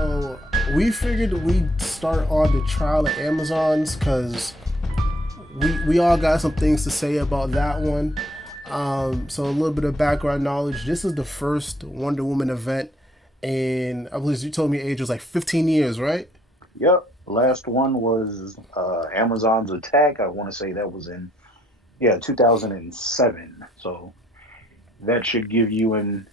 So we figured we'd start on the trial of Amazons because we all got some things to say about that one. So a little bit of background knowledge. This is the first Wonder Woman event, and I believe you told me age was like 15 years, right? Yep. Last one was Amazon's attack. I want to say that was in 2007. So that should give you an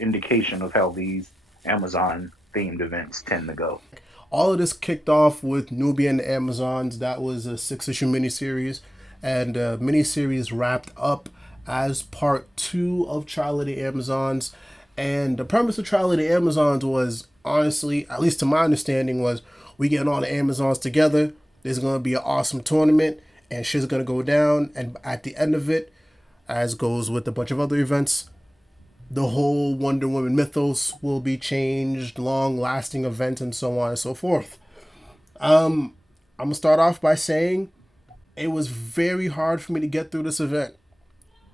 indication of how these Amazon themed events tend to go. All of this kicked off with Nubia and the Amazons. That was a six-issue miniseries, and the miniseries wrapped up as part two of Trial of the Amazons. And the premise of Trial of the Amazons was, honestly, at least to my understanding, was we get all the Amazons together. There's gonna be an awesome tournament, and shit's gonna go down. And at the end of it, as goes with a bunch of other events, the whole Wonder Woman mythos will be changed, long lasting events, and so on and so forth. I'm gonna start off by saying it was very hard for me to get through this event.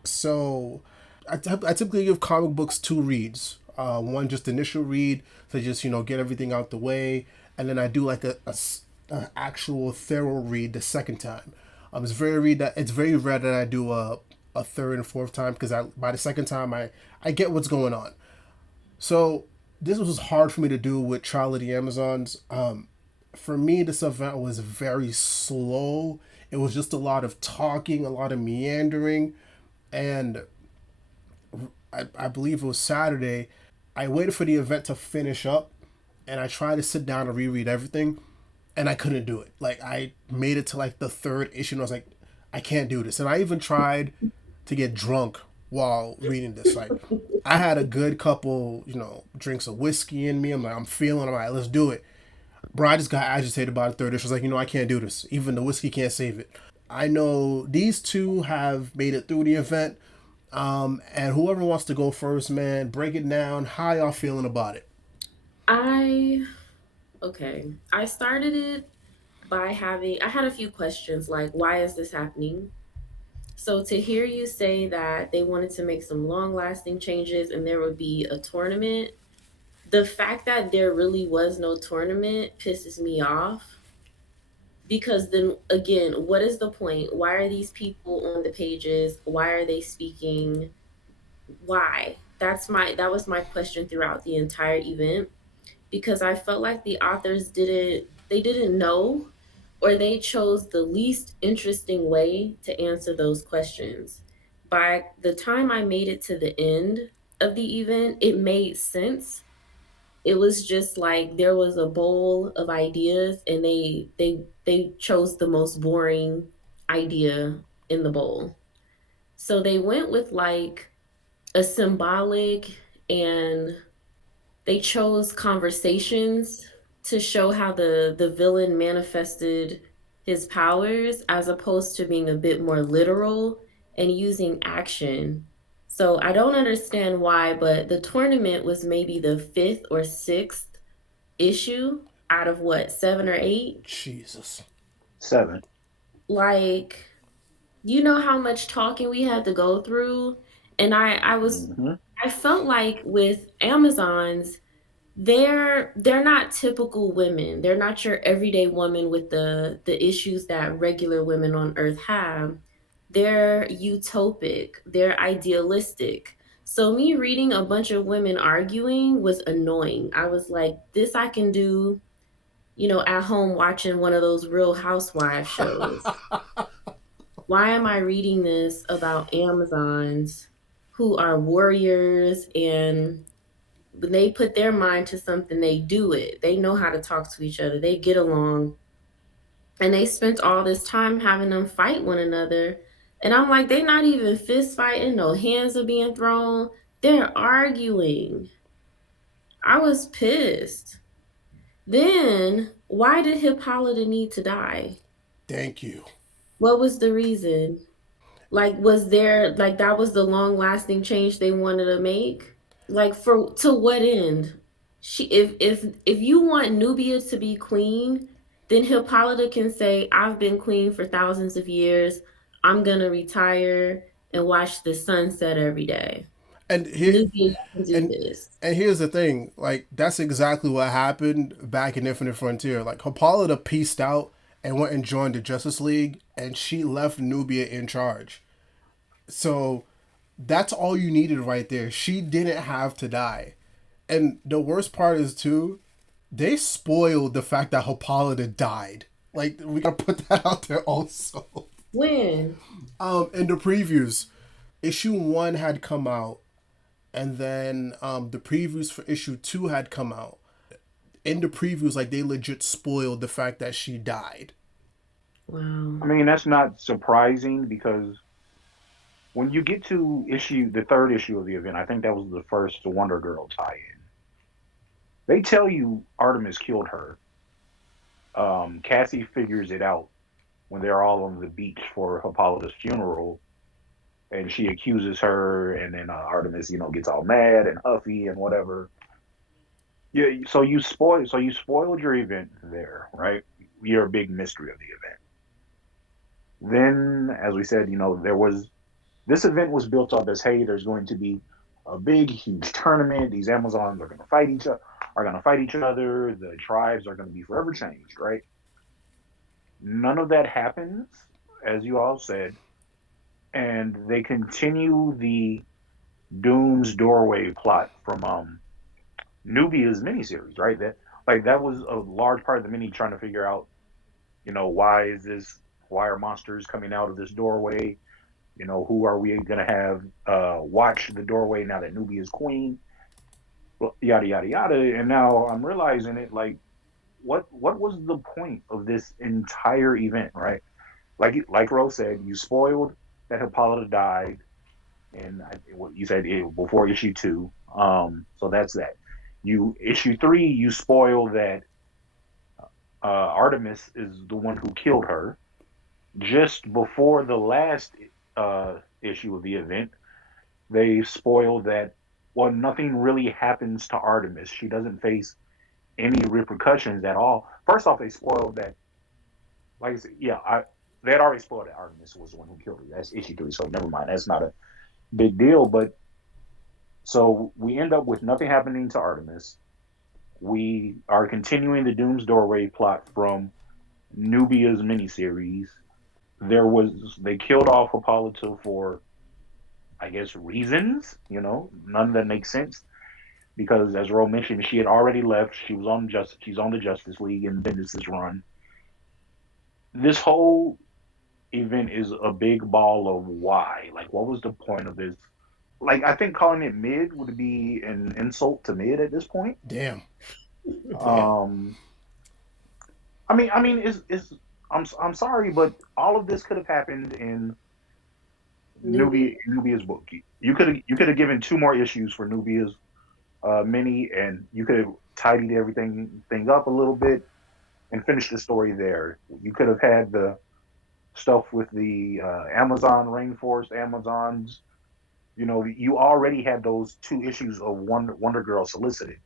So I typically give comic books two reads. One just initial read to just get everything out the way, and then I do like a actual thorough read the second time. It's very rare that I do a third and fourth time because by the second time I get what's going on. So this was hard for me to do with Trial of the Amazons. For me, this event was very slow. It was just a lot of talking, a lot of meandering, and I believe it was Saturday. I waited for the event to finish up, and I tried to sit down and reread everything, and I couldn't do it. Like I made it to like the third issue, and I was like, I can't do this. And I even tried to get drunk while reading this. Like I had a good couple, drinks of whiskey in me. I'm like, I'm feeling all right. Let's do it. Bro, I just got agitated by the third issue. I was like, I can't do this. Even the whiskey can't save it. I know these two have made it through the event. And whoever wants to go first, man, break it down. How y'all feeling about it? I okay. I started it by having I had a few questions like why is this happening? So to hear you say that they wanted to make some long-lasting changes and there would be a tournament, the fact that there really was no tournament pisses me off because then again, what is the point? Why are these people on the pages? Why are they speaking? Why? That was my question throughout the entire event because I felt like the authors didn't know or they chose the least interesting way to answer those questions. By the time I made it to the end of the event, it made sense. It was just like there was a bowl of ideas and they chose the most boring idea in the bowl. So they went with like a symbolic and they chose conversations to show how the villain manifested his powers as opposed to being a bit more literal and using action. So I don't understand why, but the tournament was maybe the fifth or sixth issue out of what, seven or eight? Jesus. Seven. Like, you know how much talking we had to go through? And Hmm. I felt like with Amazon's they're not typical women. They're not your everyday woman with the issues that regular women on earth have. They're utopic. They're idealistic. So me reading a bunch of women arguing was annoying. I was like, this I can do, at home watching one of those Real Housewives shows. Why am I reading this about Amazons who are warriors and when they put their mind to something, they do it. They know how to talk to each other. They get along. And they spent all this time having them fight one another. And I'm like, they not even fist fighting, no hands are being thrown. They're arguing. I was pissed. Then, why did Hippolyta need to die? Thank you. What was the reason? Like, was there, like, that was the long lasting change they wanted to make? Like, for, to what end? If you want Nubia to be queen, then Hippolyta can say, I've been queen for thousands of years. I'm gonna retire and watch the sunset every day. And here Nubia, you can do and this. and here's the thing, like that's exactly what happened back in Infinite Frontier. Like Hippolyta pieced out and went and joined the Justice League, and she left Nubia in charge. So that's all you needed right there. She didn't have to die. And the worst part is too, they spoiled the fact that Hippolyta died. Like we gotta put that out there also. When? In the previews, issue 1 had come out, and then the previews for issue 2 had come out. In the previews, like they legit spoiled the fact that she died. Wow. I mean, that's not surprising because when you get to the third issue of the event, I think that was the first Wonder Girl tie-in. They tell you Artemis killed her. Cassie figures it out when they're all on the beach for Hippolyta's funeral, and she accuses her, and then Artemis, gets all mad and huffy and whatever. Yeah, so you spoiled your event there, right? You're a big mystery of the event. Then, as we said, there was this event was built up as, hey, there's going to be a big, huge tournament. These Amazons are going to fight each other. The tribes are going to be forever changed, right? None of that happens, as you all said, and they continue the Doom's Doorway plot from Nubia's miniseries, right? That was a large part of the mini trying to figure out, why are monsters coming out of this doorway? Who are we gonna have watch the doorway now that Nubia's queen? Well, yada yada yada. And now I'm realizing it, like, what was the point of this entire event, right? Like Rose said, you spoiled that Hippolyta died, and what you said before issue 2. So that's that. You issue 3, you spoil that Artemis is the one who killed her. Just before the last issue of the event, they spoiled that, well, nothing really happens to Artemis. She doesn't face any repercussions at all. First off, they spoiled that, like I said, they had already spoiled that Artemis was the one who killed her. That's issue 3, so never mind. That's not a big deal. But so we end up with nothing happening to Artemis. We are continuing the Doom's Doorway plot from Nubia's miniseries. They killed off Hippolyta for, I guess, reasons, none that make sense. Because as Ro mentioned, she had already left. She's on the Justice League and Bendis' run. This whole event is a big ball of why. Like, what was the point of this? Like, I think calling it mid would be an insult to mid at this point. Damn. Damn. Um, I mean, I'm sorry, but all of this could have happened in Nubia. Nubia's book. You could have given 2 more issues for Nubia's mini, and you could have tidied everything up a little bit and finished the story there. You could have had the stuff with the Amazon rainforest Amazons. You already had those 2 issues of Wonder Girl solicited.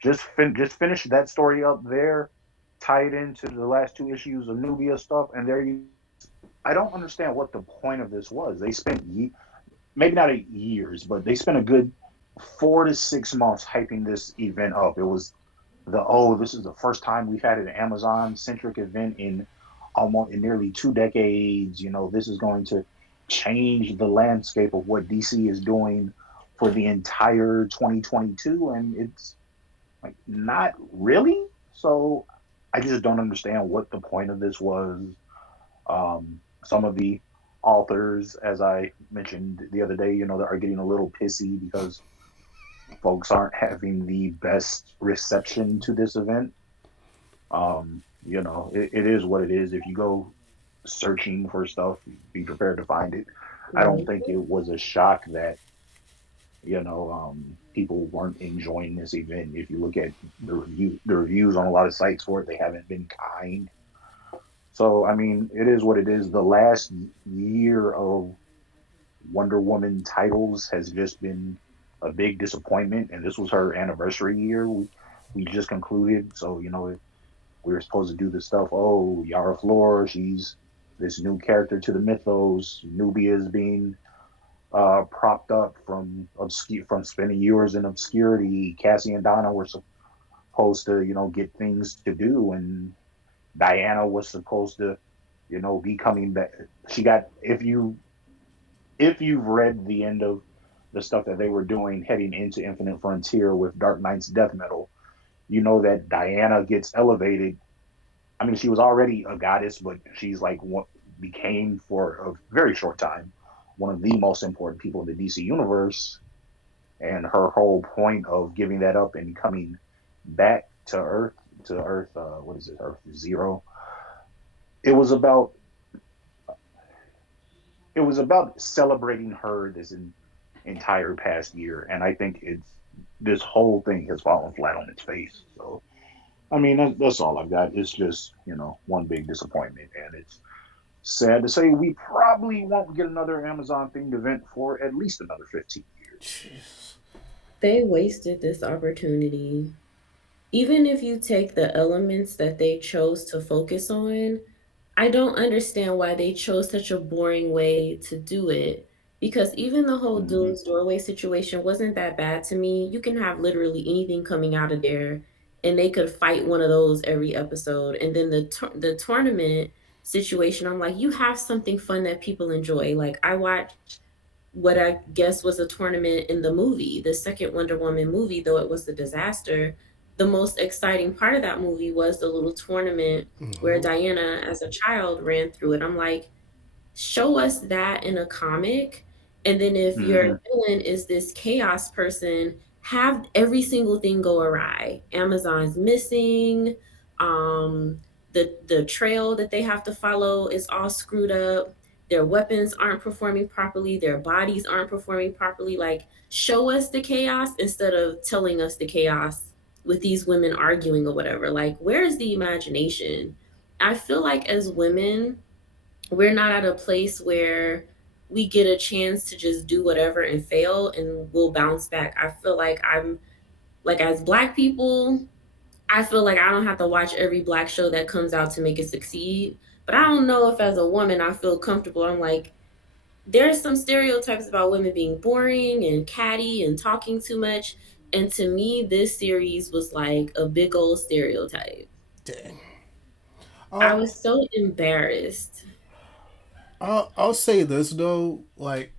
Just finish that story up there, tie it into the last 2 issues of Nubia stuff, and there you. I don't understand what the point of this was. They spent maybe not years, but they spent a good 4 to 6 months hyping this event up. It was this is the first time we've had an Amazon centric event in nearly 2 decades. This is going to change the landscape of what DC is doing for the entire 2022, and it's like not really. So I just don't understand what the point of this was. Some of the authors, as I mentioned the other day, that are getting a little pissy because folks aren't having the best reception to this event. It is what it is. If you go searching for stuff, be prepared to find it. I don't think it was a shock that people weren't enjoying this event. If you look at the reviews on a lot of sites for it, they haven't been kind. So I mean, it is what it is. The last year of Wonder Woman titles has just been a big disappointment, and this was her anniversary year. We just concluded, so we were supposed to do this stuff. Oh, Yara Flor, she's this new character to the mythos. Nubia is being propped up from spending years in obscurity. Cassie and Donna were supposed to, get things to do, and Diana was supposed to, be coming back. She got if you've read the end of the stuff that they were doing heading into Infinite Frontier with Dark Knight's death metal, you know that Diana gets elevated. I mean, she was already a goddess, but she's like what became for a very short time one of the most important people in the DC universe. And her whole point of giving that up and coming back to Earth, what is it, Earth Zero? It was about it was about celebrating her entire past year, and I think it's this whole thing has fallen flat on its face. So I mean, that's all I've got. It's just one big disappointment, and it's sad to say we probably won't get another Amazon themed event for at least another 15 years. Jeez. They wasted this opportunity. Even if you take the elements that they chose to focus on, I don't understand why they chose such a boring way to do it. Because even the whole Mm-hmm. Doom's Doorway situation wasn't that bad to me. You can have literally anything coming out of there, and they could fight one of those every episode. And then the tournament situation, I'm like, you have something fun that people enjoy. Like I watched what I guess was a tournament in the movie, the second Wonder Woman movie, though it was a disaster. The most exciting part of that movie was the little tournament where Diana, as a child, ran through it. I'm like, show us that in a comic. And then if your Mm-hmm. villain is this chaos person, have every single thing go awry. Amazon's missing. The trail that they have to follow is all screwed up. Their weapons aren't performing properly. Their bodies aren't performing properly. Like, show us the chaos instead of telling us the chaos with these women arguing or whatever. Like, where's the imagination? I feel like as women, we're not at a place where we get a chance to just do whatever and fail and we'll bounce back. I feel like I'm like, as black people, I feel like I don't have to watch every black show that comes out to make it succeed. But I don't know if as a woman I feel comfortable. I'm like, there's some stereotypes about women being boring and catty and talking too much. And to me, this series was like a big old stereotype. Dang. I I'll, was so embarrassed. I'll say this though, like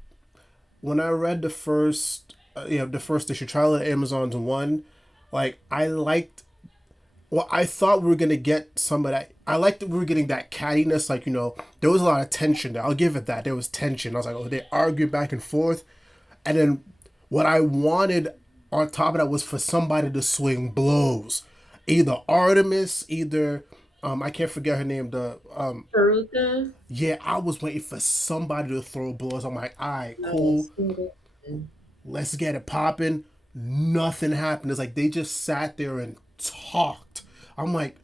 when I read the first, the first issue, Trial of Amazon's one, like I liked. Well, I thought we were gonna get some of that. I liked that we were getting that cattiness. Like there was a lot of tension there. I'll give it that. There was tension. I was like, oh, they argued back and forth, and then what I wanted on top of that was for somebody to swing blows, either Artemis, either I can't forget her name. The Peruka, Yeah, I was waiting for somebody to throw blows. I'm like, all right, not a cool, single one. let's get it popping. Nothing happened. It's like they just sat there and talked. I'm like,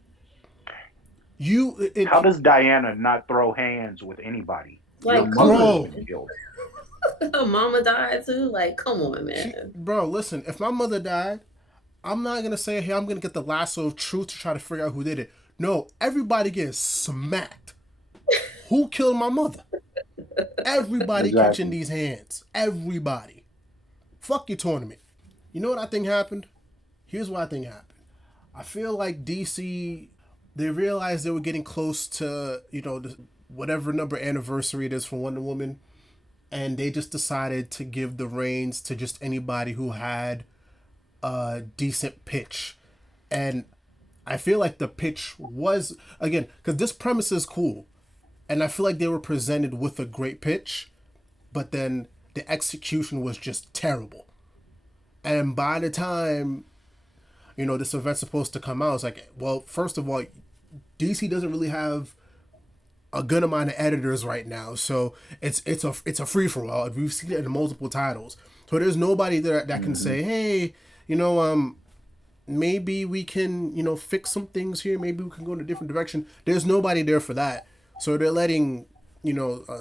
How does Diana not throw hands with anybody? Your Like, come mother has bro. been killed. on. Her mama died too. Like, come on, man. Bro, listen. If my mother died, I'm not gonna say, hey, I'm gonna get the lasso of truth to try to figure out who did it. No, everybody gets smacked. Who killed my mother? Everybody catching Exactly. these hands. Everybody. Fuck your tournament. You know what I think happened? Here's what I think happened. I feel like DC, they realized they were getting close to, whatever number anniversary it is for Wonder Woman, and they just decided to give the reins to just anybody who had a decent pitch. And I feel like the pitch was, again, because this premise is cool, and I feel like they were presented with a great pitch, but then the execution was just terrible. And by the time this event's supposed to come out, it's like, well, first of all, DC doesn't really have a good amount of editors right now, so it's a free for all. We've seen it in multiple titles, so there's nobody there that can Mm-hmm. say, hey, you know, maybe we can fix some things here. Maybe we can go in a different direction. There's nobody there for that, so they're letting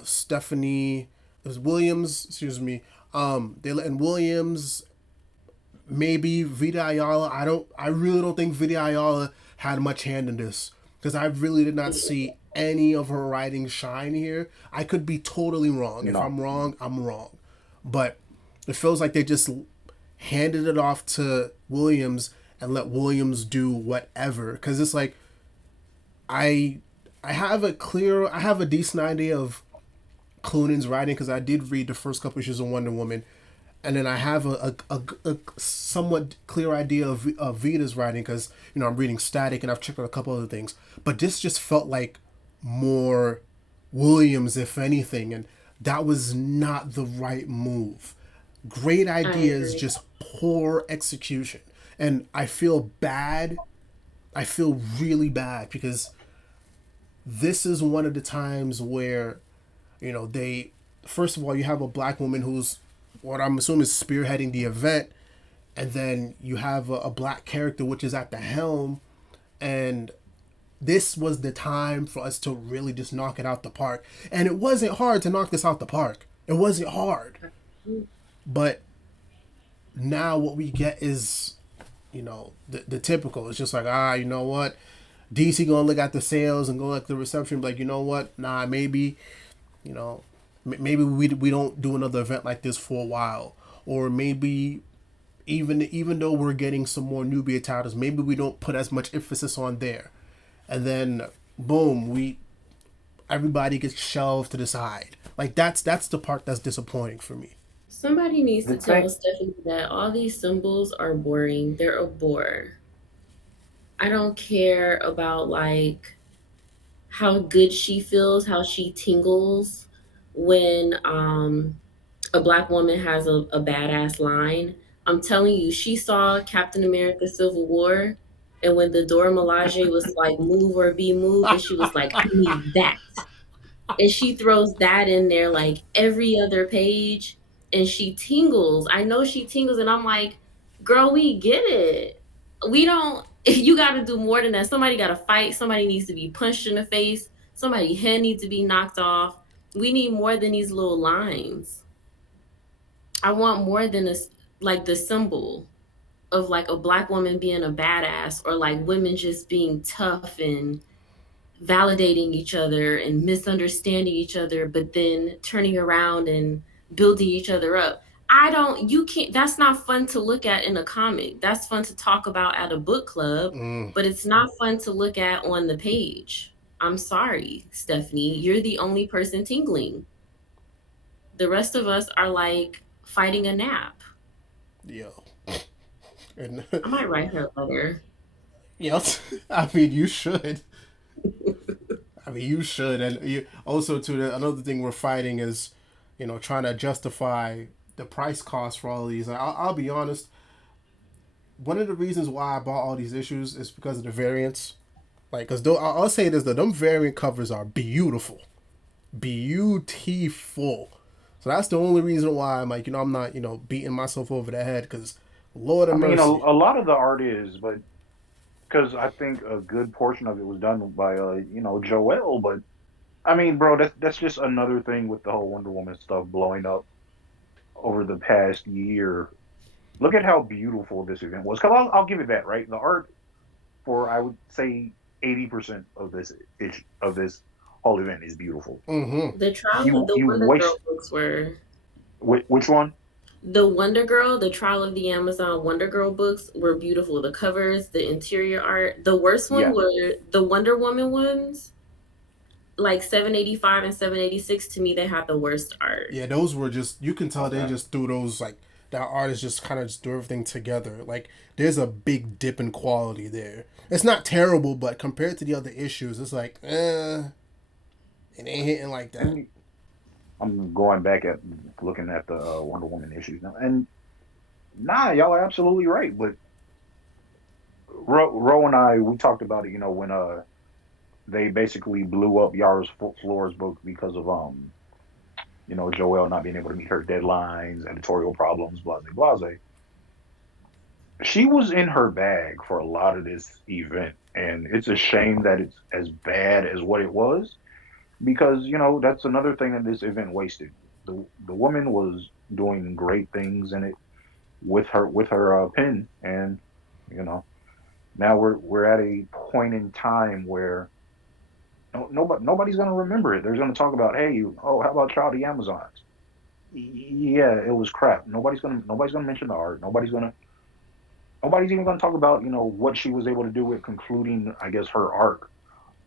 Stephanie Williams, excuse me, they're letting Williams, maybe Vita Ayala. I really don't think Vita Ayala had much hand in this because I really did not see any of her writing shine here. I could be totally wrong. If No. I'm wrong, I'm wrong. but it feels like they just handed it off to Williams and let Williams do whatever. Because it's like I I have a decent idea of Cloonan's writing because I did read the first couple issues of Wonder Woman, and then I have a somewhat clear idea of Vita's writing because I'm reading Static and I've checked out a couple other things, but this just felt like more Williams, if anything, and that was not the right move. Great I ideas, agree. just poor execution, and I feel bad. I feel really bad because this is one of the times where they first of all you have a black woman who's what I'm assuming is spearheading the event, and then you have a black character which is at the helm, and this was the time for us to really just knock it out the park. And it wasn't hard to knock this out the park. It wasn't hard. But now what we get is, the typical. It's just like, you know what? DC gonna look at the sales and go at the reception, like, you know what? Nah, maybe, you know, maybe we don't do another event like this for a while, or maybe even though we're getting some more newbie titles, maybe we don't put as much emphasis on there, and then boom, we everybody gets shelved to the side. Like that's the part that's disappointing for me. Somebody needs The to tell thing, Stephanie that all these symbols are boring. They're a bore. I don't care about like how good she feels, how she tingles when a black woman has a badass line. I'm telling you, she saw Captain America Civil War, and when the Dora Milaje was like move or be moved, and she was like, I need that. And she throws that in there like every other page, and she tingles. I know she tingles, and I'm like, girl, we get it. We don't you gotta do more than that. Somebody gotta fight, somebody needs to be punched in the face, somebody head needs to be knocked off. We need more than these little lines. I want more than this, like the symbol of like a black woman being a badass, or like women just being tough and validating each other and misunderstanding each other, but then turning around and building each other up. I don't, you can't, that's not fun to look at in a comic. That's fun to talk about at a book club, Mm, but it's not fun to look at on the page. I'm sorry, Stephanie. You're the only person tingling. The rest of us are like fighting a nap. yeah, and I might write her a letter. yeah, I mean you should. I mean you should, and also too. Another thing we're fighting is, trying to justify the price cost for all of these. I'll be honest. One of the reasons why I bought all these issues is because of the variants. Like, cause though I'll say this, though, them variant covers are beautiful, beautiful. So that's the only reason why I'm like, I'm not, beating myself over the head. Cause Lord of I mean, mercy. a lot of the art is, but because I think a good portion of it was done by, Joel. But I mean, bro, that's just another thing with the whole Wonder Woman stuff blowing up over the past year. Look at how beautiful this event was. Because I'll give it that, right? The art for I would say 80% of this whole event is beautiful. Mm-hmm. The trial of You the you Wonder Girl waste books were which one? the Wonder Girl, the Trial of the Amazon Wonder Girl books were beautiful. The covers, the interior art. The worst one Yeah. were the Wonder Woman ones, like 785 and 786. To me, they had the worst art. Yeah, those were just you can tell they Okay. just threw those like that artist just kind of just threw everything together. Like there's a big dip in quality there. It's not terrible, but compared to the other issues, it's like it ain't hitting like that. And I'm going back at looking at the Wonder Woman issues now, and nah, y'all are absolutely right. But Ro and I, we talked about it. When they basically blew up Yara's Flora's book because of Joelle not being able to meet her deadlines, editorial problems, blah blah blah. She was in her bag for a lot of this event, and it's a shame that it's as bad as what it was because that's another thing that this event wasted. The woman was doing great things in it with her pen, and you know now we're at a point in time where nobody's going to remember it. They're going to talk about, hey, oh, how about Child of the Amazons? Yeah, it was crap. Nobody's gonna mention the art. Nobody's even gonna talk about what she was able to do with concluding, I guess, her arc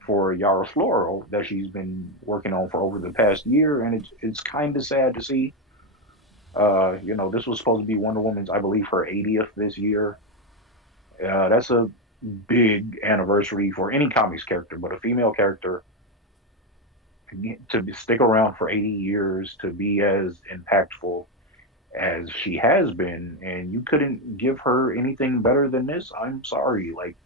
for Yara Floro that she's been working on for over the past year, and it's kind of sad to see. This was supposed to be Wonder Woman's, I believe, her 80th this year. That's a big anniversary for any comics character, but a female character to stick around for 80 years to be as impactful as she has been, and you couldn't give her anything better than this. I'm sorry, like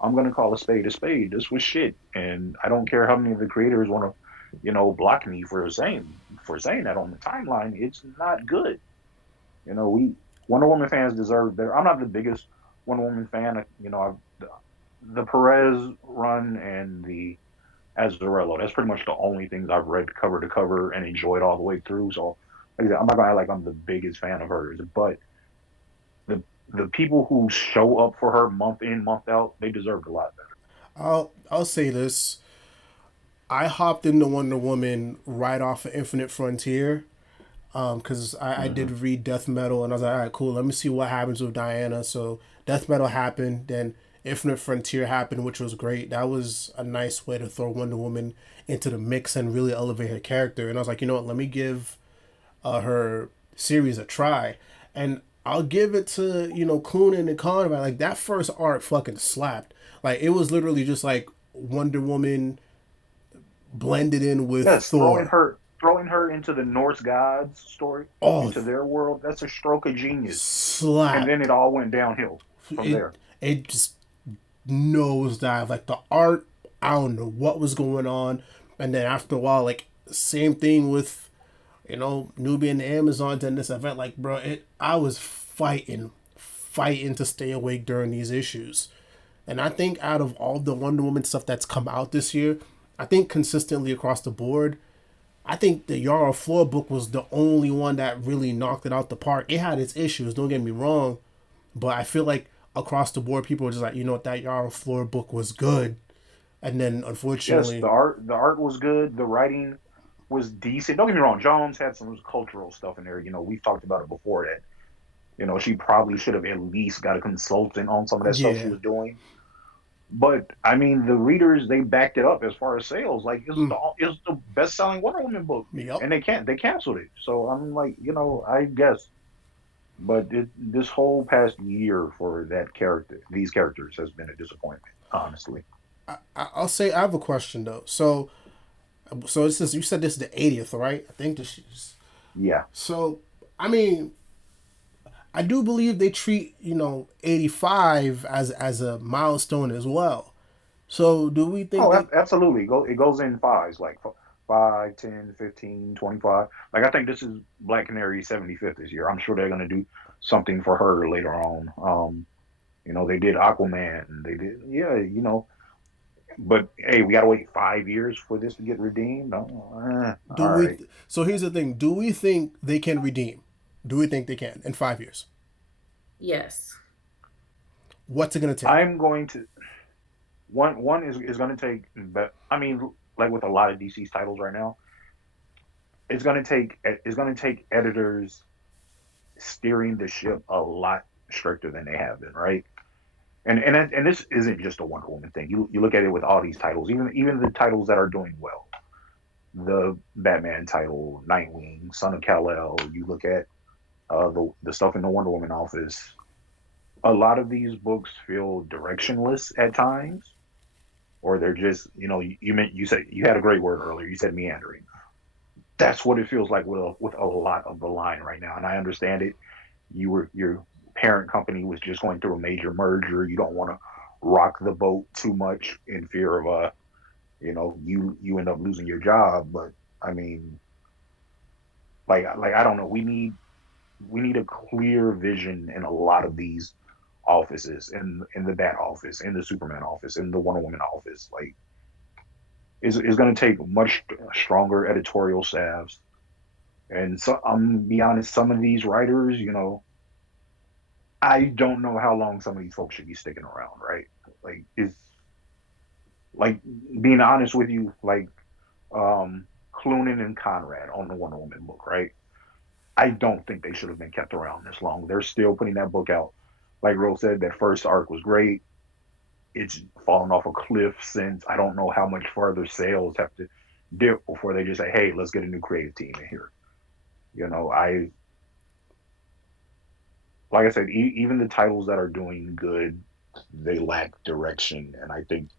I'm gonna call a spade a spade. This was shit, and I don't care how many of the creators want to, block me for saying that on the timeline. It's not good. We Wonder Woman fans deserve better. I'm not the biggest Wonder Woman fan. The Perez run and the Azzarello. That's pretty much the only things I've read cover to cover and enjoyed all the way through. So, like I said, I'm not gonna act like I'm the biggest fan of hers, but the people who show up for her month in, month out, they deserved a lot better. I'll say this. I hopped into Wonder Woman right off of Infinite Frontier, because I did Hmm. read Death Metal, and I was like, all right, cool. Let me see what happens with Diana. So Death Metal happened, then Infinite Frontier happened, which was great. That was a nice way to throw Wonder Woman into the mix and really elevate her character. And I was like, you know what? Let me give her series a try, and I'll give it to Cloonan and Conrad. Like that first art fucking slapped. Like it was literally just like Wonder Woman blended in with Yes, throwing Thor. her throwing her into the Norse gods story, Oh, into their world. That's a stroke of genius. And slap! then it all went downhill from It there. it just nosedive. Like the art, I don't know what was going on. And then after a while, like same thing with Nubian Amazons and this event. Like, bro, I was fighting to stay awake during these issues. And I think out of all the Wonder Woman stuff that's come out this year, I think consistently across the board, I think the Yara Floor book was the only one that really knocked it out the park. It had its issues, don't get me wrong, but I feel like across the board, people were just like, what, that Yara Floor book was good. And then Yes, the unfortunately, art the art was good. The writing was decent. Don't get me wrong. Jones had some cultural stuff in there. We've talked about it before that. She probably should have at least got a consultant on some of that stuff she yeah, was doing. But I mean, the readers they backed it up as far as sales. Like it's the best selling Wonder Woman book, yep. and they canceled it. So I'm like, I guess. But this whole past year for these characters has been a disappointment, honestly. I'll say I have a question though. So this is, you said this is the 80th, right? I think this is. Yeah. So I mean, I do believe they treat 85 as a milestone as well. So do we think Oh, they? absolutely. It goes in fives, like 5, 10, 15, 25. Like I think this is Black Canary's 75th this year. I'm sure they're gonna do something for her later on. They did Aquaman. They did, yeah. But hey, we gotta wait 5 years for this to get redeemed. Oh, Do all we? right. So here's the thing: do we think they can redeem? Do we think they can in 5 years? Yes. What's it gonna take? I'm going to one is going to take. But I mean, like with a lot of DC's titles right now, it's going to take editors steering the ship a lot stricter than they have been, right? And this isn't just a Wonder Woman thing. You look at it with all these titles, even the titles that are doing well, the Batman title, Nightwing, Son of Kal El. You look at the stuff in the Wonder Woman office. A lot of these books feel directionless at times, or they're just you said you had a great word earlier. You said meandering. That's what it feels like with a lot of the line right now, and I understand it. Your parent company was just going through a major merger. You don't want to rock the boat too much in fear of you end up losing your job. But I mean, like I don't know. We need a clear vision in a lot of these offices, in the Bat office, in the Superman office, in the Wonder Woman office. Like it's going to take much stronger editorial staffs. And so I'm gonna be honest, some of these writers, I don't know how long some of these folks should be sticking around, right? Like is like being honest with you, like Cloonan and Conrad on the Wonder Woman book, right? I don't think they should have been kept around this long. They're still putting that book out. Like Rose said, that first arc was great. It's fallen off a cliff since. I don't know how much further sales have to dip before they just say, "Hey, let's get a new creative team in here." I like I said, even the titles that are doing good, they lack direction, and I think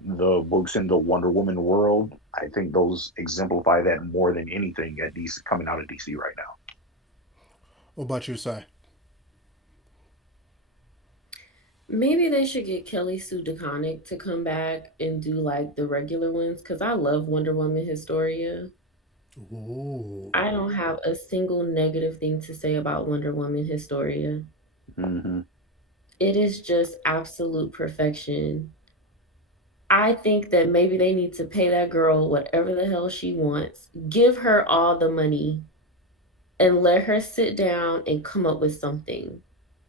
the books in the Wonder Woman world, I think those exemplify that more than anything at DC coming out of DC right now. What about you, say? Maybe they should get Kelly Sue DeConnick to come back and do like the regular ones because I love Wonder Woman Historia. Ooh. I don't have a single negative thing to say about Wonder Woman Historia. Mm-hmm. It is just absolute perfection. I think that maybe they need to pay that girl whatever the hell she wants, give her all the money, and let her sit down and come up with something.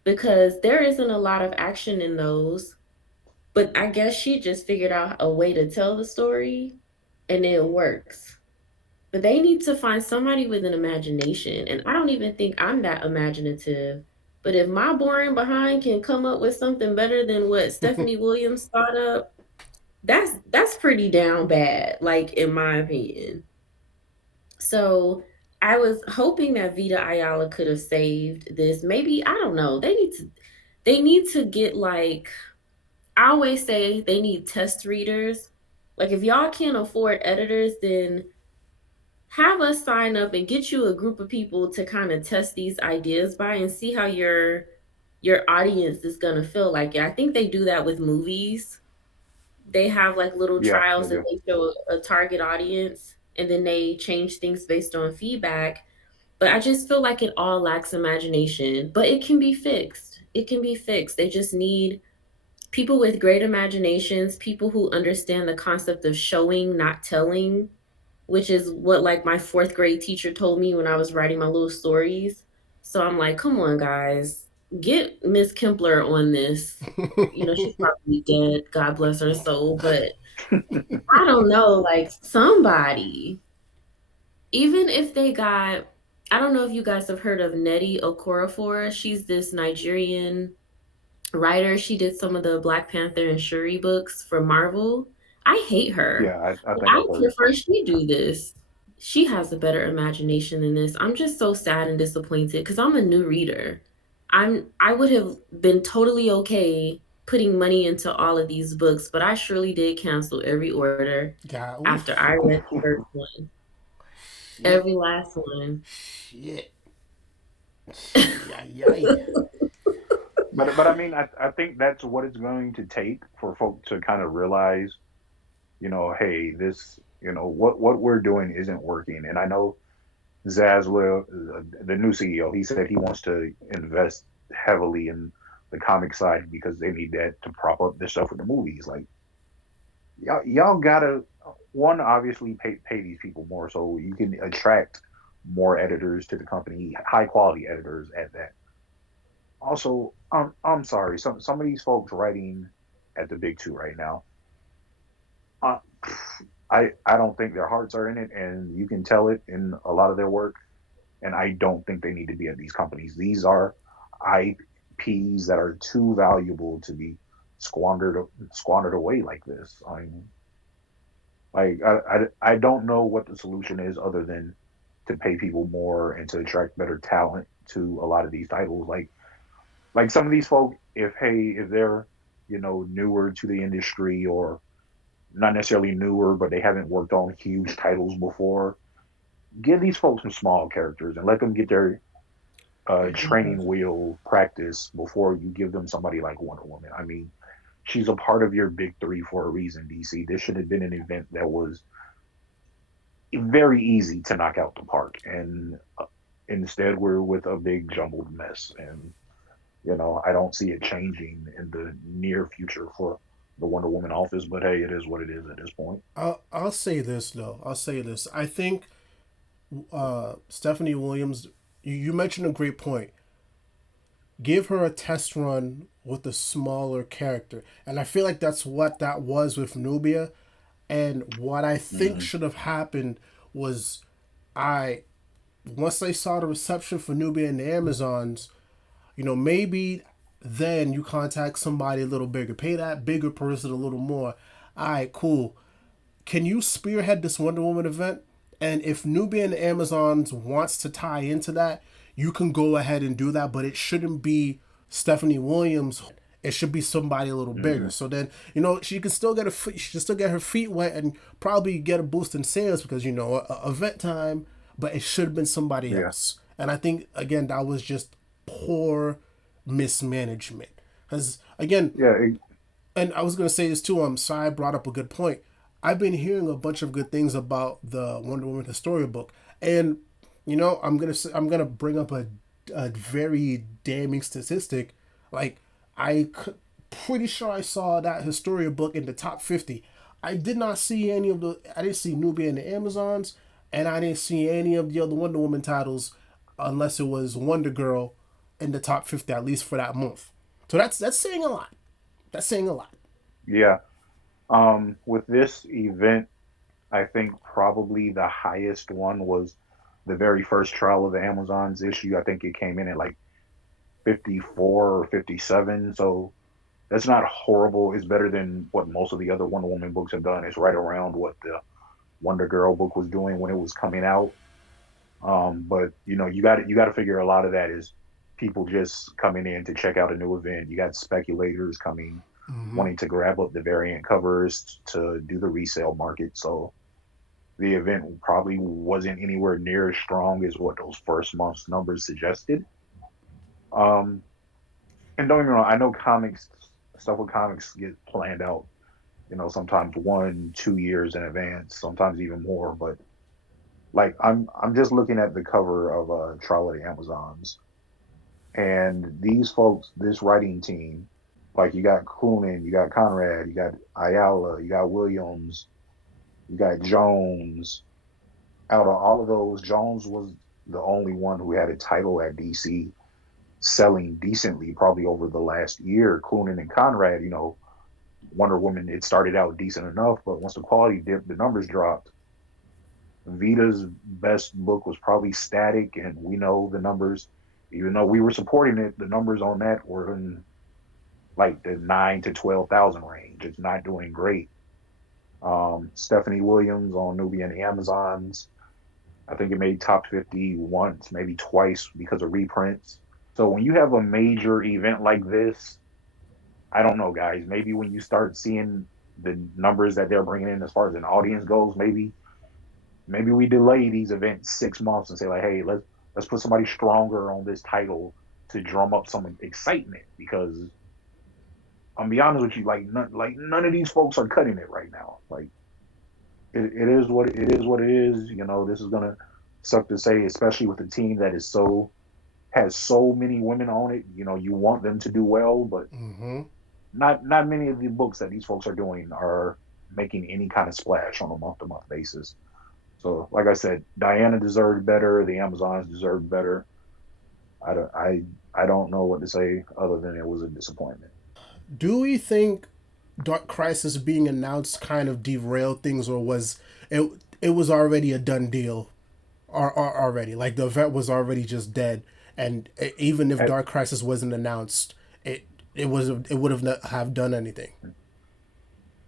Because there isn't a lot of action in those, but I guess she just figured out a way to tell the story and it works. But they need to find somebody with an imagination. And I don't even think I'm that imaginative. But if my boring behind can come up with something better than what Stephanie Williams thought up, that's pretty down bad, like in my opinion. So I was hoping that Vita Ayala could have saved this. Maybe I don't know. They need to get like I always say they need test readers. Like if y'all can't afford editors, then have us sign up and get you a group of people to kind of test these ideas by and see how your audience is gonna feel like it. I think they do that with movies. They have like little Yeah, trials they that do. they show a target audience and then they change things based on feedback. But I just feel like it all lacks imagination. But it can be fixed. It can be fixed. They just need people with great imaginations, people who understand the concept of showing, not telling, which is what like my fourth grade teacher told me when I was writing my little stories. So I'm like, come on, guys, get Miss Kempler on this. You know, she's probably dead. God bless her soul. But I don't know, like somebody, even if they got, I don't know if you guys have heard of Nnedi Okorafor. She's this Nigerian writer. She did some of the Black Panther and Shuri books for Marvel. I hate her. Yeah, I But think I I've heard. prefer she do this. She has a better imagination than this. I'm just so sad and disappointed because I'm a new reader. I would have been totally okay putting money into all of these books, but I surely did cancel every order God, after oof. I read the first one. Shit. Every last one. Shit. Yay, yay. But I mean, I think that's what it's going to take for folk to kind of realize, hey, this, what we're doing isn't working. And I know Zaslow, the new CEO, he said he wants to invest heavily in the comic side because they need that to prop up this stuff with the movies. Like y'all gotta one obviously pay these people more so you can attract more editors to the company, high quality editors at that. Also, I'm sorry, some of these folks writing at the big two right now, uh, I don't think their hearts are in it, and you can tell it in a lot of their work. And I don't think they need to be at these companies. These are IPs that are too valuable to be squandered away like this. I don't know what the solution is other than to pay people more and to attract better talent to a lot of these titles. Like some of these folk, if they're newer to the industry or not necessarily newer, but they haven't worked on huge titles before, give these folks some small characters and let them get their training wheel practice before you give them somebody like Wonder Woman. I mean, she's a part of your big three for a reason, DC. This should have been an event that was very easy to knock out the park, and instead we're with a big jumbled mess. And I don't see it changing in the near future for the Wonder Woman office. But hey, it is what it is at this point. I'll say this though. I'll say this. I think Stephanie Williams. You mentioned a great point. Give her a test run with a smaller character, and I feel like that's what that was with Nubia. And what I think Mm-hmm. should have happened was I once they saw the reception for Nubia and the Amazons, maybe then you contact somebody a little bigger, pay that bigger person a little more. All right, cool. Can you spearhead this Wonder Woman event? And if Nubia and the Amazons wants to tie into that, you can go ahead and do that, but it shouldn't be Stephanie Williams. It should be somebody a little bigger. Hmm. So then, she can still she can still get her feet wet and probably get a boost in sales because event time. But it should have been somebody Yeah, else. And I think again that was just poor mismanagement. Because again, yeah, and I was gonna say this too. Sai brought up a good point. I've been hearing a bunch of good things about the Wonder Woman Historia book, and I'm gonna bring up a very damning statistic. Like pretty sure I saw that Historia book in the top 50. I did not see any of the. I didn't see Nubia and the Amazons, and I didn't see any of the other Wonder Woman titles, unless it was Wonder Girl in the top 50 at least for that month. So that's saying a lot. That's saying a lot. yeah. With this event, I think probably the highest one was the very first Trial of the Amazons issue. I think it came in at like 54 or 57. So that's not horrible. It's better than what most of the other Wonder Woman books have done. It's right around what the Wonder Girl book was doing when it was coming out. But you got to figure a lot of that is people just coming in to check out a new event. You got speculators coming, Mm-hmm. wanting to grab up the variant covers to do the resale market. So the event probably wasn't anywhere near as strong as what those first month's numbers suggested. Um, and don't get me wrong, I know comics stuff with comics get planned out, sometimes 1, 2 years in advance, sometimes even more. But like I'm just looking at the cover of Trial of the Amazons, and these folks, this writing team, like you got Coonan, you got Conrad, you got Ayala, you got Williams, you got Jones. Out of all of those, Jones was the only one who had a title at DC selling decently, probably over the last year. Coonan and Conrad, Wonder Woman, it started out decent enough, but once the quality dipped, the numbers dropped. Vita's best book was probably Static, and we know the numbers. Even though we were supporting it, the numbers on that were in like the 9 to 12,000 range. It's not doing great. Stephanie Williams on Nubia and the Amazons. I think it made top 50 once, maybe twice because of reprints. So when you have a major event like this, I don't know, guys. Maybe when you start seeing the numbers that they're bringing in as far as an audience goes, maybe we delay these events 6 months and say like, hey, let's put somebody stronger on this title to drum up some excitement. Because I'm be honest with you, none of these folks are cutting it right now. Like it is what it is. What it is. This is gonna suck to say, especially with a team that has so many women on it. You want them to do well, but Mm-hmm. not many of the books that these folks are doing are making any kind of splash on a month to month basis. So, like I said, Diana deserved better. The Amazons deserved better. I don't know what to say other than it was a disappointment. Do we think Dark Crisis being announced kind of derailed things, or was it? It was already a done deal, or already like the event was already just dead, and even if At, Dark Crisis wasn't announced, it would have done anything.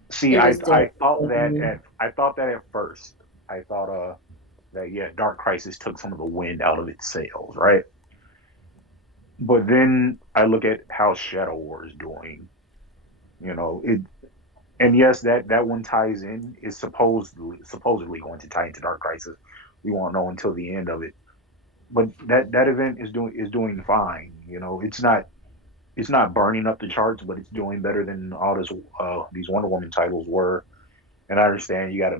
See, It I was I thought that definitely. at first. I thought that, yeah, Dark Crisis took some of the wind out of its sails, right? But then I look at how Shadow War is doing. It, and yes, that one ties in, is supposedly going to tie into Dark Crisis. We won't know until the end of it. But that event is doing fine. It's not burning up the charts, but it's doing better than all these Wonder Woman titles were. And I understand you got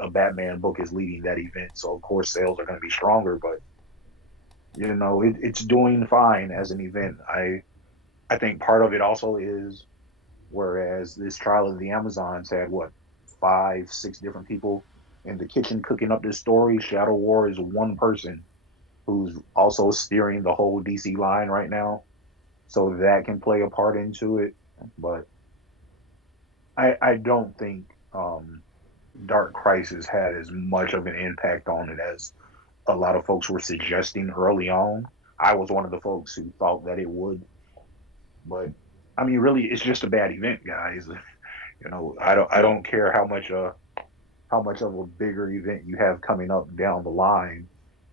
a Batman book is leading that event, so of course sales are going to be stronger. But it's doing fine as an event. I think part of it also is, whereas this Trial of the Amazons had what, 5, 6 different people in the kitchen cooking up this story. Shadow War is one person who's also steering the whole DC line right now, so that can play a part into it. But I don't think Dark Crisis had as much of an impact on it as a lot of folks were suggesting early on. I was one of the folks who thought that it would, but I mean, really, it's just a bad event, guys. I don't care how much of a bigger event you have coming up down the line.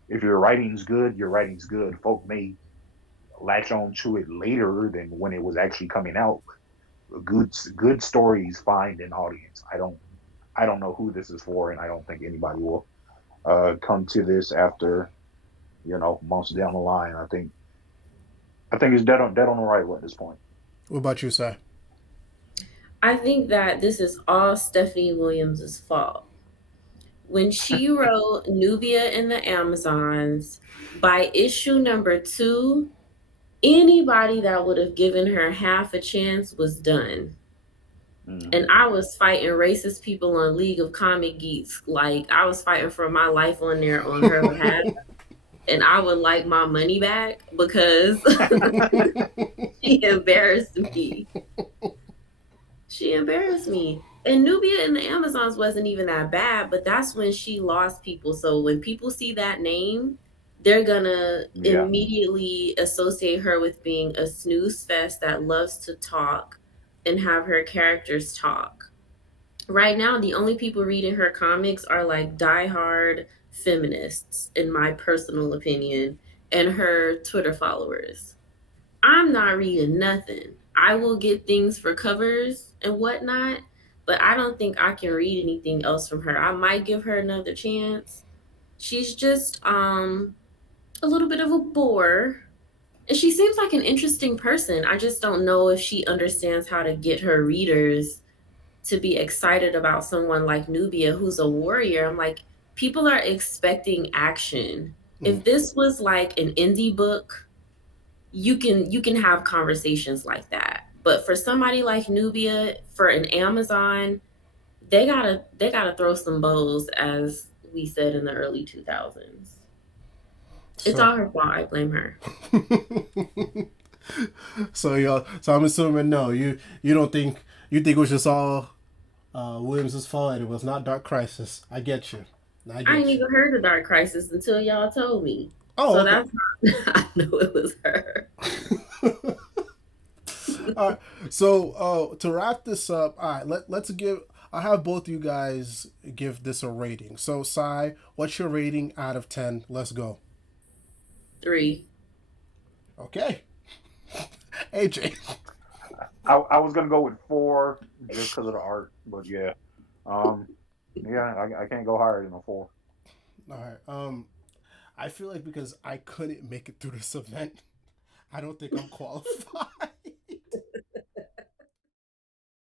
If your writing's good, your writing's good. Folk may latch on to it later than when it was actually coming out. Good stories find an audience. I don't know who this is for, and I don't think anybody will come to this after months down the line. I think it's dead on arrival at this point. What about you, Si? I think that this is all Stephanie Williams's fault. When she wrote Nubia and the Amazons, by issue number 2, anybody that would have given her half a chance was done. And Hmm. I was fighting racist people on League of Comic Geeks. Like, I was fighting for my life on there on her behalf. And I would like my money back because she embarrassed me. She embarrassed me. And Nubia and the Amazons wasn't even that bad, but that's when she lost people. So when people see that name, they're gonna Yeah, immediately associate her with being a snooze fest that loves to talk and have her characters talk. Right now, the only people reading her comics are like diehard feminists, in my personal opinion, and her Twitter followers. I'm not reading nothing. I will get things for covers and whatnot, but I don't think I can read anything else from her. I might give her another chance. She's just a little bit of a bore. And she seems like an interesting person. I just don't know if she understands how to get her readers to be excited about someone like Nubia who's a warrior. I'm like, people are expecting action. Mm. If this was like an indie book, you can have conversations like that. But for somebody like Nubia, for an Amazon, they gotta throw some bows, as we said in the early 2000s. It's So, all her fault. I blame her. so I'm assuming no, you don't think you think it was just all Williams' fault and it was not Dark Crisis. I get you. I I ain't get you. even heard of Dark Crisis until y'all told me. Oh, So okay. that's not, I know it was her. All right. So to wrap this up, all right, let's give. I have both you guys give this a rating. So, Sai, what's your rating out of 10? Let's go. 3. Okay. AJ. I was gonna go with 4 just because of the art, but yeah, um, yeah, I can't go higher than a 4. All right. I feel like because I couldn't make it through this event, I don't think I'm qualified.